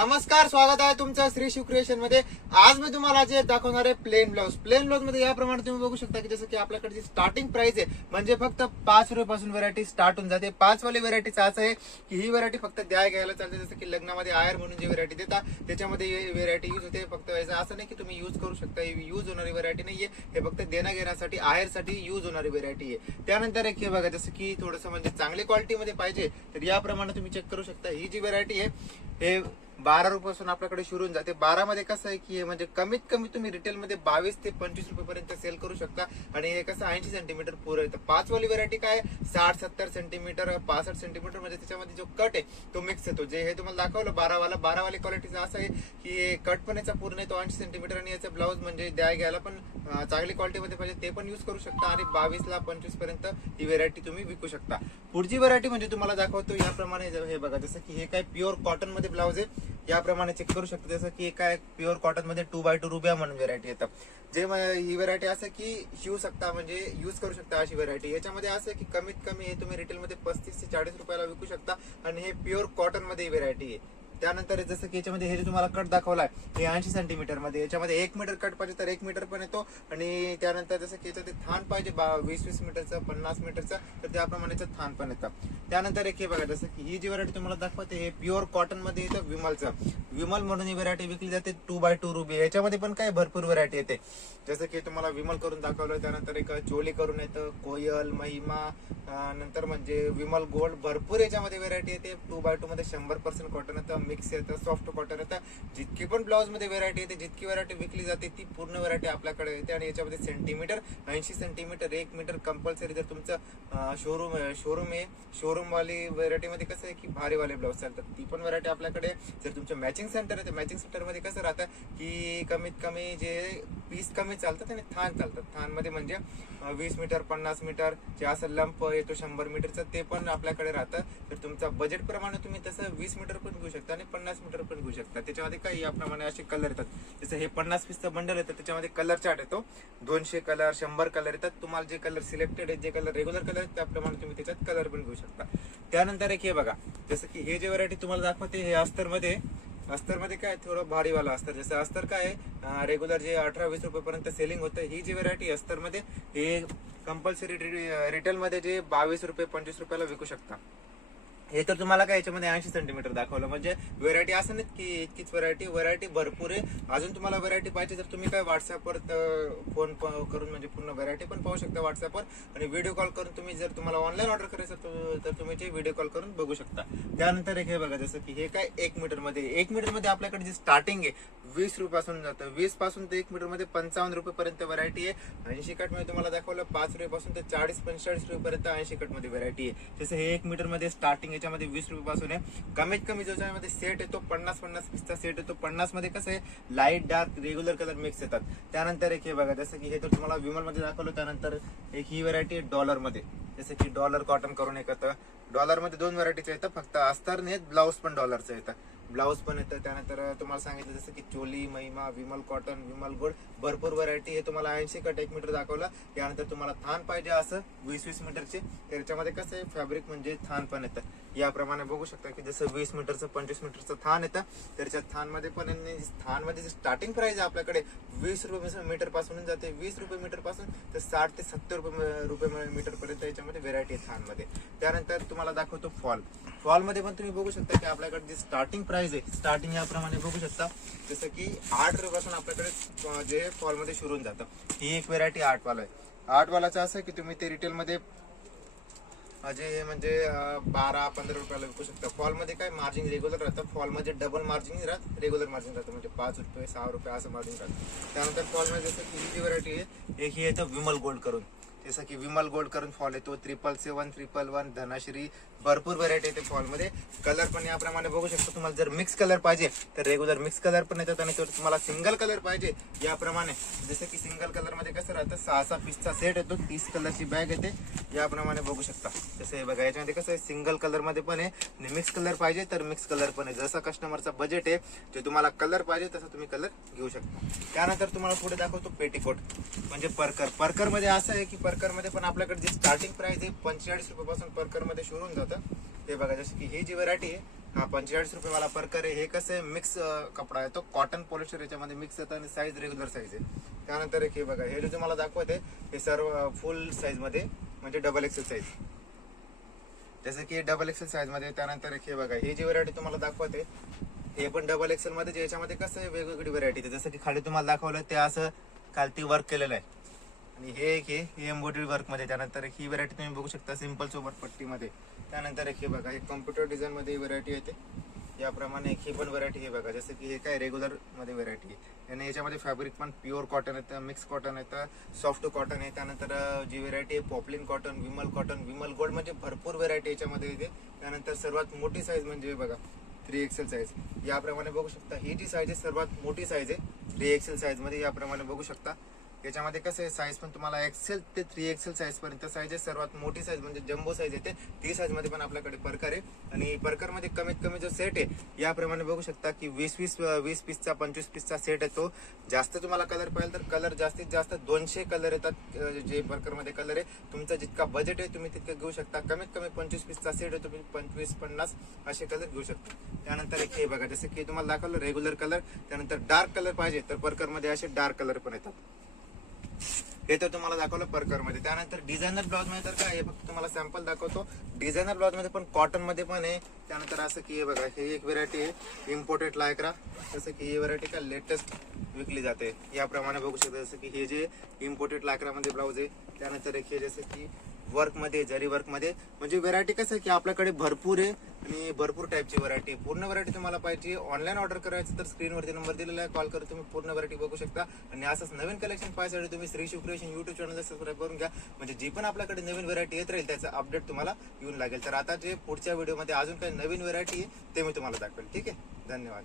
नमस्कार, स्वागत आहे तुमचं श्री शिव क्रिएशन मध्ये। आज मी तुम्हाला जे दाखवणार आहे प्लेन ब्लाउज मध्ये याप्रमाणे तुम्ही बघू शकता की जसं की आपल्याकडे जी स्टार्टिंग प्राइस आहे म्हणजे फक्त 5 रुपयापासून व्हरायटी स्टार्ट होऊन जाते। 5 वाली व्हरायटीचा असं आहे की ही व्हरायटी फक्त घ्यायला चालते, जसं की लग्नामध्ये आयर म्हणून जी व्हरायटी देतात त्याच्यामध्ये व्हरायटी यूज होते। फक्त असं नाही की तुम्ही यूज करू शकता, यूज होणारी व्हरायटी नाहीये, हे फक्त देण्या घेण्यासाठी आयरसाठी यूज होणारी व्हरायटी आहे। त्यानंतर एक हे बघा, जसं की थोडंसं म्हणजे चांगली क्वालिटी मध्ये पाहिजे तर याप्रमाणे तुम्ही चेक करू शकता। ही जी व्हरायटी आहे हे 12 रुपयापासून आपल्याकडे सुरू होऊन जाते। 12 मध्ये कसं आहे की म्हणजे कमीत कमी तुम्ही रिटेल मध्ये 22 ते 25 रुपयापर्यंत सेल करू शकता आणि हे कसं 80 सेंटीमीटर पुरं येतं। 5 वाली व्हरायटी काय 60-70 सेंटीमीटर 65 सेंटीमीटर म्हणजे त्याच्यामध्ये जो कट आहे तो मिक्स येतो। जे हे तुम्हाला दाखवलं 12 वाली क्वालिटीचा असं आहे की कट पण याचा पूर्ण येतो 80 सेंटीमीटर आणि याचा ब्लाऊज म्हणजे घ्यायला पण चांगली क्वालिटी मध्ये पाहिजे ते पण यूज करू शकता आणि 22 ला 25 पर्यंत ही व्हरायटी तुम्ही विकू शकता। पुढची व्हरायटी म्हणजे तुम्हाला दाखवतो याप्रमाणे, हे बघा जसं की हे काय प्युअर कॉटन मध्ये ब्लाऊज आहे, याप्रमाणे चेक करू शकता। जसं की काय प्युअर कॉटन मध्ये 2x2 रुपया म्हणून व्हरायटी येतात। जे ही व्हरायटी असं की शिवू शकता म्हणजे यूज करू शकता अशी व्हरायटी। याच्यामध्ये असं की कमीत कमी हे तुम्ही रिटेल मध्ये 35 ते 40 रुपयाला विकू शकता आणि हे प्युअर कॉटन मध्ये व्हरायटी आहे। त्यानंतर जसं की याच्यामध्ये हे जे तुम्हाला कट दाखवलाय हे 80 सेंटीमीटर मध्ये, याच्यामध्ये 1 मीटर कट पाहिजे तर 1 मीटर पण येतो आणि त्यानंतर जसं की याच्यात थान पाहिजे 20-20 मीटरचं 50 मीटरचं तर त्याप्रमाणे थान पण येतं। त्यानंतर एक हे बघा, जसं की ही जी व्हरायटी तुम्हाला दाखवते हे प्युअर कॉटन मध्ये येतं विमलचं। विमल म्हणून ही व्हरायटी विकली जाते 2x2 रुपये। याच्यामध्ये पण काय भरपूर व्हरायटी येते, जसं की तुम्हाला विमल करून दाखवलं, त्यानंतर एक चोली करून येतं, कोयल, महिमा, नंतर म्हणजे विमल गोल्ड, भरपूर याच्यामध्ये व्हरायटी येते। 2x2 मध्ये 100% कॉटन येतं, मिक्स येतं, सॉफ्ट कॉटन येतं। जितकी पण ब्लाऊज मध्ये व्हरायटी येते, जितकी व्हरायटी विकली जाते ती पूर्ण व्हरायटी आपल्याकडे येते आणि याच्यामध्ये सेंटीमीटर 80 सेंटीमीटर 1 मीटर कंपल्सरी। जर तुमचं शोरूम आहे, शोरूम वाली व्हरायटी मध्ये कसं आहे की भारी वाले ब्लाऊज चालतात, ती पण व्हरायटी आपल्याकडे। जर तुमचं मॅचिंग सेंटर आहे तर मॅचिंग सेंटर मध्ये कसं राहतं की कमीत कमी जे पीस कमी चालतात आणि थान चालतात, थान मध्ये म्हणजे 20 मीटर 50 मीटर जे असं लंप येतो 100 मीटरचं ते पण आपल्याकडे राहतं। तर तुमचा बजेट प्रमाणे तुम्ही तसं 20 मीटर पण घेऊ शकता आणि 50 मीटर पण घेऊ शकता। त्याच्यामध्ये काही याप्रमाणे असे कलर येतात, जसं हे 50 पीसचं बंडल येतं त्याच्यामध्ये कलर चार्ट येतो, 200 कलर 100 कलर येतात। तुम्हाला जे कलर सिलेक्टेड आहेत, जे कलर रेग्युलर कलर आहेत त्याप्रमाणे तुम्ही त्याच्यात कलर पण घेऊ शकता। त्यानंतर एक हे बघा, जसं की हे जे व्हरायटी तुम्हाला दाखवते हे अस्तर मध्ये काय थोडं भारीवाला अस्तर, जसं अस्तर काय रेग्युलर जे 18-20 रुपयापर्यंत सेलिंग होतं, ही जी व्हरायटी अस्तर मध्ये हे कंपल्सरी रिटेल मध्ये जे 22 रुपये 25 रुपयाला विकू शकता। हे तर तुम्हाला काय याच्यामध्ये 80 सेंटीमीटर दाखवलं, म्हणजे व्हरायटी असं नाही की इतकीच व्हरायटी भरपूर आहे। अजून तुम्हाला व्हरायटी पाहिजे तर तुम्ही काय व्हॉट्सअपवर फोन करून म्हणजे पूर्ण व्हरायटी पण पाहू शकता व्हॉट्सअपवर, आणि व्हिडिओ कॉल करून तुम्ही जर तुम्हाला ऑनलाईन ऑर्डर करायचं तर तुम्ही ते व्हिडिओ कॉल करून बघू शकता। त्यानंतर एक हे बघा, जसं की हे काय 1 मीटर मध्ये आपल्याकडे जी स्टार्टिंग आहे 20 रुपयापासून जातं, 20 पासून ते 1 मीटर मध्ये 55 रुपयेपर्यंत व्हरायटी आहे। 80 कट मध्ये तुम्हाला दाखवलं 5 रुपयापासून ते 40-45 रुपयेपर्यंत 80 कट मध्ये व्हरायटी आहे। जसं हे 1 मीटर मध्ये स्टार्टिंग याच्यामध्ये 20 रुपयापासून आहे। कमीत कमी ज्याच्यामध्ये सेट येतो 50 पीसचा सेट येतो, 50 मध्ये कसं आहे light dark regular colour mix येतात। त्यानंतर एक हे बघा, जसं की हे तर तुम्हाला विमल मध्ये दाखवलं। त्यानंतर एक ही व्हरायटी आहे डॉलर मध्ये, जसं की डॉलर कॉटन करून एक येतं। डॉलर मध्ये 2 व्हरायटीचं येतं, फक्त अस्तर नाही ब्लाऊज पण डॉलरचं येतं, ब्लाऊज पण येतं। त्यानंतर तुम्हाला सांगितलं जसं की चोली, महिमा, विमल कॉटन, विमल गोल्ड, भरपूर व्हरायटी आहे। तुम्हाला 80 कट 1 मीटर दाखवला। त्यानंतर तुम्हाला थान पाहिजे असं 20-20 मीटरचे, त्याच्यामध्ये कसं आहे फॅब्रिक म्हणजे थान पण येतं। याप्रमाणे बघू शकता की जसं 20 मीटरचं 25 मीटरचं थान येतं, त्याच्या थान मध्ये पण थान मध्ये स्टार्टिंग प्राइस आहे आपल्याकडे 20 रुपये मीटर पासून जाते, 20 रुपये मीटर पासून तर 60 ते 70 रुपये मीटर पर्यंत याच्यामध्ये व्हरायटी आहे थान मध्ये। त्यानंतर तुम्हाला दाखवतो फॉल मध्ये पण तुम्ही बघू शकता की आपल्याकडे जी स्टार्टिंग प्राइस आहे, स्टार्टिंग याप्रमाणे बघू शकता, जसं की 8 रुपयापासून आपल्याकडे जे फॉल मध्ये सुरू होऊन जातं। ही एक व्हरायटी 8 वाला आहे। 8 वालाचं असं की तुम्ही ते रिटेल मध्ये जे म्हणजे 12-15 रुपयाला विकू शकता। फॉल मध्ये काय मार्जिन रेग्युलर राहतं, फॉल मध्ये डबल मार्जिन राहत, रेग्युलर मार्जिन राहतं, म्हणजे 5 रुपये 6 रुपये असं मार्जिन राहतं। त्यानंतर फॉल मध्ये जसं की ही जी व्हरायटी आहे एक ही येतं विमल गोल्ड करून, जसं की विमल गोल्ड करून फॉल येतो, 777, 111, धनाश्री, भरपूर व्हरायटी येते फॉल मध्ये। कलर पण याप्रमाणे बघू शकता। तुम्हाला जर मिक्स कलर पाहिजे तर रेग्युलर मिक्स कलर पण येतात आणि तुम्हाला सिंगल कलर पाहिजे याप्रमाणे, जसं की सिंगल कलर मध्ये कसं राहतं 6-6 पीसचा सेट येतो, 30 कलरची बॅग येते, याप्रमाणे बघू शकता। जसं हे बघा, याच्यामध्ये कसं आहे सिंगल कलर मध्ये पण आहे आणि मिक्स कलर पाहिजे तर मिक्स कलर पण आहे। जसं कस्टमरचा बजेट आहे, जे तुम्हाला कलर पाहिजे तसं तुम्ही कलर घेऊ शकता। त्यानंतर तुम्हाला पुढे दाखवतो पेटीकोट म्हणजे परकर मध्ये असं आहे की परकर मध्ये पण आपल्याकडे जी स्टार्टिंग प्राइस आहे 45 रुपयापासून परकर मध्ये सुरू होऊन जातं। हे बघा, जसं की ही जी व्हरायटी आहे हा 45 रुपये वाला परकर आहे. हे कसं आहे मिक्स कपडा आहे तो, कॉटन पॉलिस्टर याच्यामध्ये मिक्स येतं आणि साईज रेग्युलर साईज आहे. त्यानंतर एक हे बघा, हे जे तुम्हाला दाखवते हे सर्व फुल साईज मध्ये म्हणजे डबल एक्सेल साईज, जसं की डबल एक्सेल साईज मध्ये. त्यानंतर एक हे बघा, ही जी व्हरायटी तुम्हाला दाखवते हे पण डबल एक्सेल मध्ये, याच्यामध्ये कसं आहे वेगवेगळी व्हरायटी आहे. जसं की खाली तुम्हाला दाखवलं ते असं खालती वर्क केलेलं आहे आणि हे एक हे एम्ब्रॉयडरी वर्क मध्ये. त्यानंतर ही व्हरायटी तुम्ही बघू शकता सिंपल सोबत पट्टीमध्ये. त्यानंतर एक हे बघा, हे कॉम्प्युटर डिझाईन मध्ये व्हरायटी येते. याप्रमाणे एक ही पण व्हरायटी हे बघा, जसं की हे काय रेग्युलर मध्ये व्हरायटी आहे आणि याच्यामध्ये फॅब्रिक पण प्युअर कॉटन येतं, मिक्स कॉटन येतं, सॉफ्ट कॉटन आहे. त्यानंतर जी व्हरायटी आहे poplin cotton, Vimal cotton, Vimal gold, म्हणजे भरपूर व्हरायटी याच्यामध्ये येते. त्यानंतर सर्वात मोठी साईज म्हणजे बघा 3XL साईज. याप्रमाणे बघू शकता ही जी साईज आहे सर्वात मोठी साईज आहे 3XL साईज मध्ये. याप्रमाणे बघू शकता याच्यामध्ये कसं आहे साईज पण तुम्हाला एक्सेल ते 3XL साईज पर्यंत साईज आहे. सर्वात मोठी साईज म्हणजे जम्बो साईज येते ती साईज मध्ये पण आपल्याकडे परकर आहे. आणि परकर मध्ये कमीत कमी जो सेट आहे याप्रमाणे बघू शकता की 20 पीसचा 25 पीसचा सेट आहे. तो जास्त तुम्हाला कलर पाहिजे तर कलर जास्तीत जास्त 200 कलर येतात जे परकर मध्ये कलर आहे. तुमचा जितका बजेट आहे तुम्ही तितकं घेऊ शकता. कमीत कमी 25 पीसचा सेट आहे, तुम्ही 25-50 असे कलर घेऊ शकता. त्यानंतर एक हे बघा, जसं की तुम्हाला दाखवलं रेग्युलर कलर. त्यानंतर डार्क कलर पाहिजे तर परकर मध्ये असे डार्क कलर पण येतात. हे तर तुम्हाला दाखवलं परकर मध्ये. त्यानंतर डिझायनर ब्लाउज मध्ये तर काय, हे फक्त तुम्हाला सॅम्पल दाखवतो. डिझायनर ब्लाउज मध्ये पण कॉटन मध्ये पण आहे. त्यानंतर असं की हे बघा, हे एक व्हरायटी आहे इम्पोर्टेड लायक्रा, जसं की ही व्हरायटी का लेटेस्ट विकली जाते. याप्रमाणे बघू शकता जसं की हे जे इम्पोर्टेड लायक्रा मध्ये ब्लाउज आहे. त्यानंतर एक हे जसं की वर्क मध्ये, जरी वर्क मध्ये, म्हणजे व्हरायटी कसं आहे की आपल्याकडे भरपूर आहे आणि भरपूर टाईपची व्हरायटी. पूर्ण व्हरायटी तुम्हाला पाहिजे ऑनलाईन ऑर्डर करायचं तर स्क्रीनवरती नंबर दिलेला आहे, कॉल करून तुम्ही पूर्ण व्हरायटी बघू शकता. आणि असंच नवीन कलेक्शन पाहायसाठी तुम्ही श्री शिव क्रिएशन युट्यूब चॅनलला सबस्क्राईब करून घ्या, म्हणजे जी पण आपल्याकडे नवीन व्हरायटी येत राहील त्याचा अपडेट तुम्हाला येऊन लागेल. तर आता जे पुढच्या व्हिडिओमध्ये अजून काही नवीन व्हरायटी आहे ते मी तुम्हाला दाखवेल. ठीक आहे, धन्यवाद.